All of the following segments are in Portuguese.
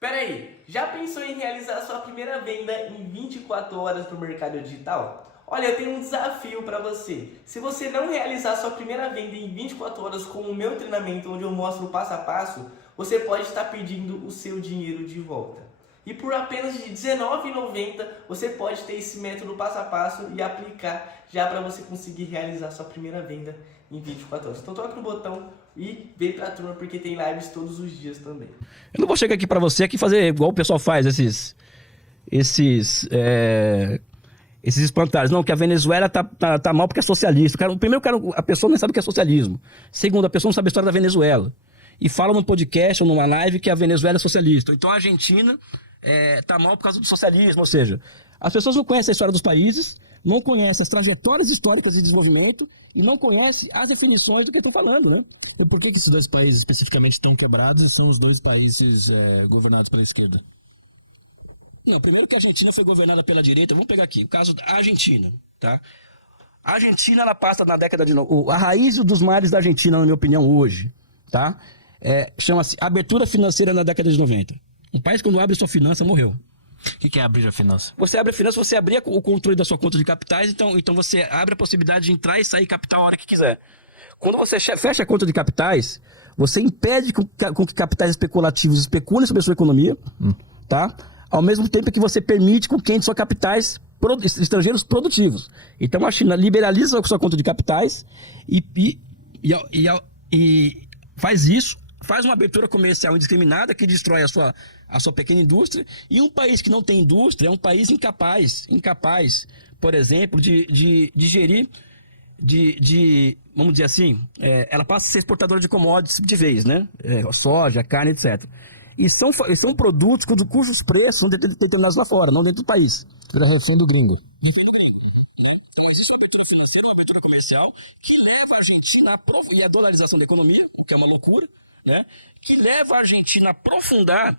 Pera aí, já pensou em realizar sua primeira venda em 24 horas no mercado digital? Olha, eu tenho um desafio para você. Se você não realizar sua primeira venda em 24 horas com o meu treinamento, onde eu mostro o passo a passo, você pode estar perdendo o seu dinheiro de volta. E por apenas de R$19,90 você pode ter esse método passo a passo e aplicar já para você conseguir realizar sua primeira venda em 24 horas. Então toca no botão e vem pra turma, porque tem lives todos os dias também. Eu não vou chegar aqui pra você aqui fazer igual o pessoal faz, esses espantalhos. Não, que a Venezuela tá mal porque é socialista. A pessoa não sabe o que é socialismo. Segundo, a pessoa não sabe a história da Venezuela. E fala num podcast ou numa live que a Venezuela é socialista. Então a Argentina tá mal por causa do socialismo. Ou seja, as pessoas não conhecem a história dos países, não conhecem as trajetórias históricas de desenvolvimento e não conhecem as definições do que estão falando, né? E por que esses dois países especificamente estão quebrados e são os dois países governados pela esquerda? Não, primeiro que a Argentina foi governada pela direita. Vamos pegar aqui o caso da Argentina, tá? A Argentina, ela passa na década de... A raiz dos males da Argentina, na minha opinião, hoje, tá? Chama-se abertura financeira na década de 90. Um país, quando abre sua finança, morreu. O que é abrir a finança? Você abre a finança, você abrir o controle da sua conta de capitais, então você abre a possibilidade de entrar e sair capital a hora que quiser. Quando você fecha a conta de capitais, você impede com que capitais especulativos especulem sobre a sua economia, tá? Ao mesmo tempo que você permite com que entre só capitais estrangeiros produtivos. Então a China liberaliza a sua conta de capitais e faz isso, faz uma abertura comercial indiscriminada que destrói a sua pequena indústria. E um país que não tem indústria é um país incapaz, por exemplo, de gerir, vamos dizer assim, ela passa a ser exportadora de commodities de vez, né? Soja, carne, etc. E são produtos cujos preços são determinados lá fora, não dentro do país. Era refém do gringo. Existe uma abertura financeira, uma abertura comercial, que leva a Argentina e a dolarização da economia, o que é uma loucura, né? Que leva a Argentina a aprofundar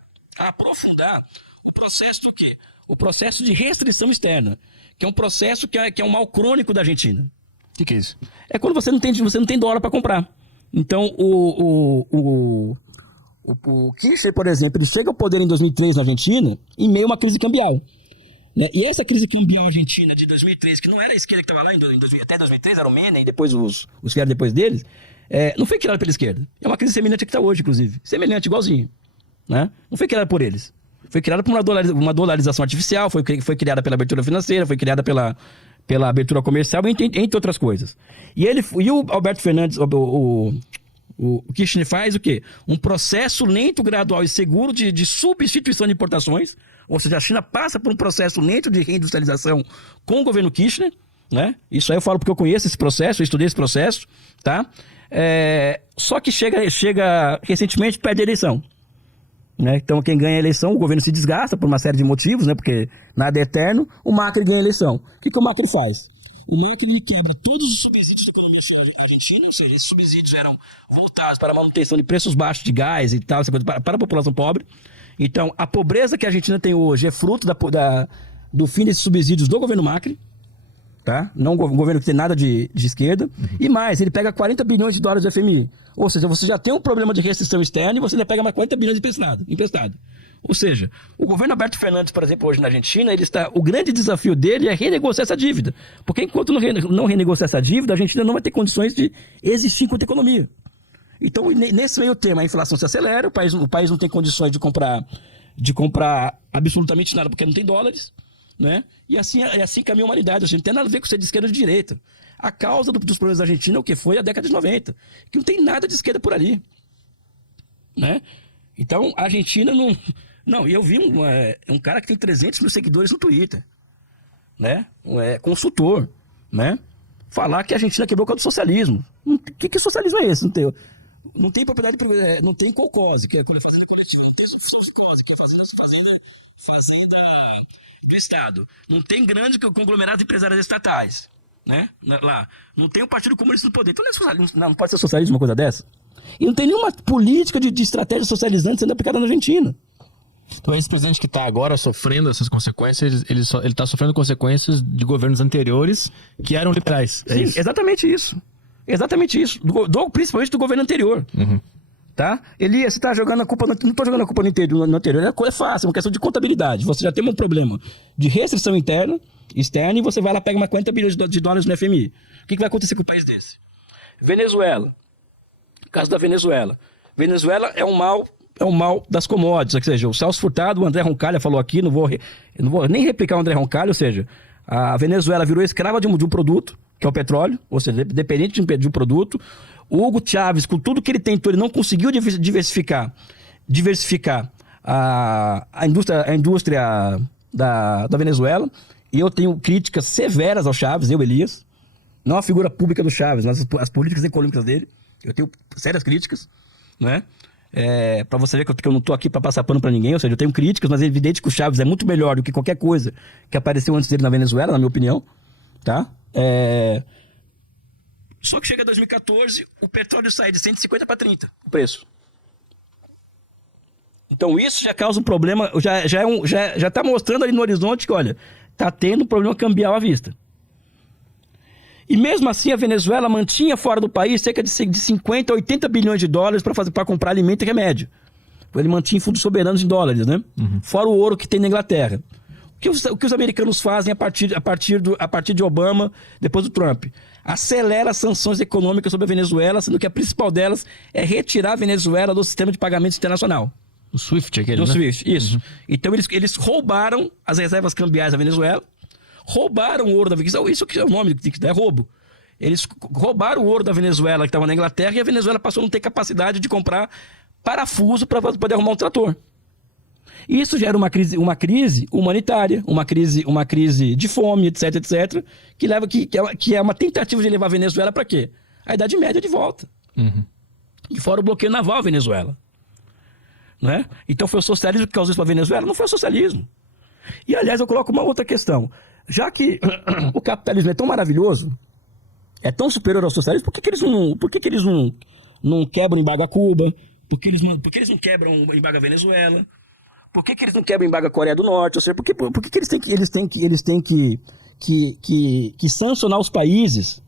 o processo do quê? O processo de restrição externa, que é um processo que é um mal crônico da Argentina. O que é isso? É quando você não tem dólar para comprar. Então, o Kirchner, por exemplo, ele chega ao poder em 2003 na Argentina em meio a uma crise cambial. Né? E essa crise cambial argentina de 2003, que não era a esquerda que estava lá até 2003, era o Menem, e depois os que vieram depois deles, não foi criada pela esquerda. É uma crise semelhante à que está hoje, inclusive. Semelhante, igualzinho. Né? Não foi criada por eles. Foi criada por uma dolarização artificial, foi criada pela abertura financeira, foi criada pela abertura comercial, entre outras coisas. E o Alberto Fernandes, o Kirchner faz o quê? Um processo lento, gradual e seguro de substituição de importações. Ou seja, a China passa por um processo lento de reindustrialização com o governo Kirchner, né? Isso aí eu falo porque eu conheço esse processo, eu estudei esse processo, tá? Só que chega recentemente, perde a eleição. Né? Então quem ganha a eleição, o governo se desgasta por uma série de motivos, né? Porque nada é eterno, o Macri ganha a eleição. O que o Macri faz? O Macri quebra todos os subsídios da economia argentina, ou seja, esses subsídios eram voltados para a manutenção de preços baixos de gás e tal, para a população pobre. Então, a pobreza que a Argentina tem hoje é fruto do fim desses subsídios do governo Macri, tá? Não um governo que tem nada de esquerda. Uhum. E mais, ele pega 40 bilhões de dólares do FMI. Ou seja, você já tem um problema de restrição externa e você ainda pega mais 40 bilhões emprestado. Ou seja, o governo Alberto Fernandes, por exemplo, hoje na Argentina, o grande desafio dele é renegociar essa dívida. Porque enquanto não renegociar essa dívida, a Argentina não vai ter condições de existir enquanto economia. Então, nesse meio termo, a inflação se acelera, o país não tem condições de comprar absolutamente nada porque não tem dólares, né? E assim caminha a humanidade. A gente não tem nada a ver com ser de esquerda ou de direita. A causa dos problemas da Argentina é o que foi a década de 90, que não tem nada de esquerda por ali, né? Então, a Argentina não... Não, e eu vi um cara que tem 300 mil seguidores no Twitter, né? Consultor, né? Falar que a Argentina quebrou por causa do socialismo. Que socialismo é esse? Não tem propriedade, não tem colcose, que é fazenda coletiva, não tem subcose, que é fazenda do Estado. Não tem grandes conglomerados empresários estatais, né? Lá. Não tem o Partido Comunista no poder. Então não é socialismo. Não pode ser socialismo uma coisa dessa. E não tem nenhuma política de estratégia socializante sendo aplicada na Argentina. Então esse presidente que está agora sofrendo essas consequências, ele está sofrendo consequências de governos anteriores que eram liberais. Sim, exatamente isso. Exatamente isso. Principalmente do governo anterior. Uhum. Tá? Elias, você tá jogando a culpa... Não tô jogando a culpa no anterior. É fácil, é uma questão de contabilidade. Você já tem um problema de restrição externa, e você vai lá e pega uma 40 bilhões de dólares no FMI. O que vai acontecer com um país desse? Venezuela. Caso da Venezuela. Venezuela é um mal das commodities, ou seja, o Celso Furtado, o André Roncalha falou aqui, não vou nem replicar o André Roncalha, ou seja, a Venezuela virou escrava de um produto, que é o petróleo, ou seja, dependente de um produto. O Hugo Chávez, com tudo que ele tentou, ele não conseguiu diversificar a indústria da Venezuela, e eu tenho críticas severas ao Chávez, Elias, não a figura pública do Chávez, mas as políticas econômicas dele, eu tenho sérias críticas, né? Para você ver que eu não tô aqui para passar pano para ninguém, ou seja, eu tenho críticas, mas é evidente que o Chávez é muito melhor do que qualquer coisa que apareceu antes dele na Venezuela, na minha opinião, tá? Só que chega 2014, o petróleo sai de 150 para 30, o preço. Então isso já causa um problema, já está mostrando ali no horizonte que, olha, está tendo um problema cambial à vista. E mesmo assim a Venezuela mantinha fora do país cerca de 50 a 80 bilhões de dólares para comprar alimento e remédio. Ele mantinha em fundos soberanos em dólares, né? Uhum. Fora o ouro que tem na Inglaterra. O que os americanos fazem a partir de Obama, depois do Trump? Acelera as sanções econômicas sobre a Venezuela, sendo que a principal delas é retirar a Venezuela do sistema de pagamentos internacional. O SWIFT, aquele, do né? SWIFT, isso. Uhum. Então eles roubaram as reservas cambiais da Venezuela, roubaram o ouro da Venezuela, isso que é o nome, é roubo. Eles roubaram o ouro da Venezuela que estava na Inglaterra, e a Venezuela passou a não ter capacidade de comprar parafuso para poder arrumar um trator. Isso gera uma crise humanitária, uma crise de fome, etc, que é uma tentativa de levar a Venezuela para quê? A Idade Média de volta. Uhum. E fora o bloqueio naval à Venezuela. Né? Então foi o socialismo que causou isso para a Venezuela? Não foi o socialismo. E, aliás, eu coloco uma outra questão. Já que o capitalismo é tão maravilhoso, é tão superior ao socialismo, por que eles não quebram o embargo a Cuba? Por que eles não quebram o embargo à Venezuela? Por que eles não quebram o embargo à Coreia do Norte? Ou seja, por que eles têm que sancionar os países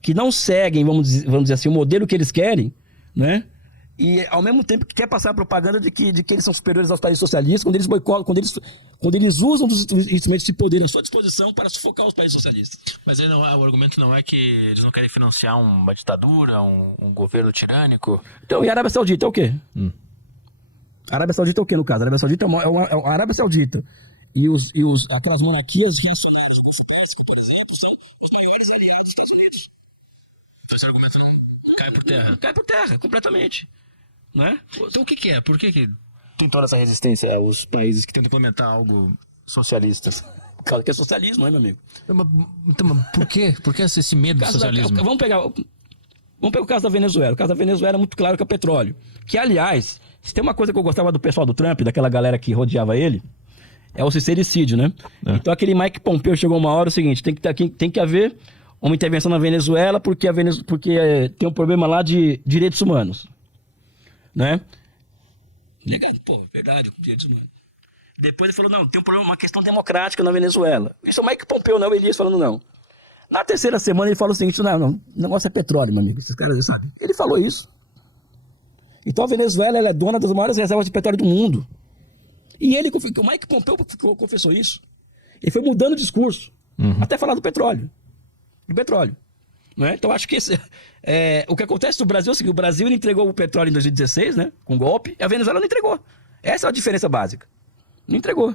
que não seguem, vamos dizer assim, o modelo que eles querem, né? E ao mesmo tempo que quer passar a propaganda de que eles são superiores aos países socialistas, quando eles boicotam, quando eles usam dos instrumentos de poder à sua disposição para sufocar os países socialistas. Mas o argumento não é que eles não querem financiar uma ditadura, um governo tirânico? Então, e a Arábia Saudita é o quê? A Arábia Saudita é o quê, no caso? A Arábia Saudita a Arábia Saudita e aquelas monarquias reacionárias do Golfo Pérsico, por exemplo, são os maiores aliados dos Estados Unidos. Esse argumento não cai por terra. Cai por terra, completamente. Né? Então o que é? Por que tem toda essa resistência aos países que tentam implementar algo socialista? Por causa que é socialismo, né, meu amigo? Então, por quê? Por que esse medo do socialismo? Vamos pegar o caso da Venezuela. O caso da Venezuela é muito claro que é petróleo. Que, aliás, se tem uma coisa que eu gostava do pessoal do Trump, daquela galera que rodeava ele, é o sincericídio, né? Então aquele Mike Pompeo chegou uma hora, o seguinte, tem que haver uma intervenção na Venezuela porque tem um problema lá de direitos humanos. Né? Negado, verdade, direitos humanos. Depois ele falou, não, tem uma questão democrática na Venezuela. Isso é o Mike Pompeo, não, o Elias falando não. Na terceira semana ele falou o seguinte, não, o negócio é petróleo, meu amigo, esses caras já sabem. Ele falou isso. Então a Venezuela ela é dona das maiores reservas de petróleo do mundo. E o Mike Pompeo confessou isso. Ele foi mudando o discurso, até falar do petróleo. Do petróleo. Né? Então acho que o que acontece no Brasil é o seguinte, o Brasil ele entregou o petróleo em 2016, né, com golpe, e a Venezuela não entregou. Essa é a diferença básica. Não entregou.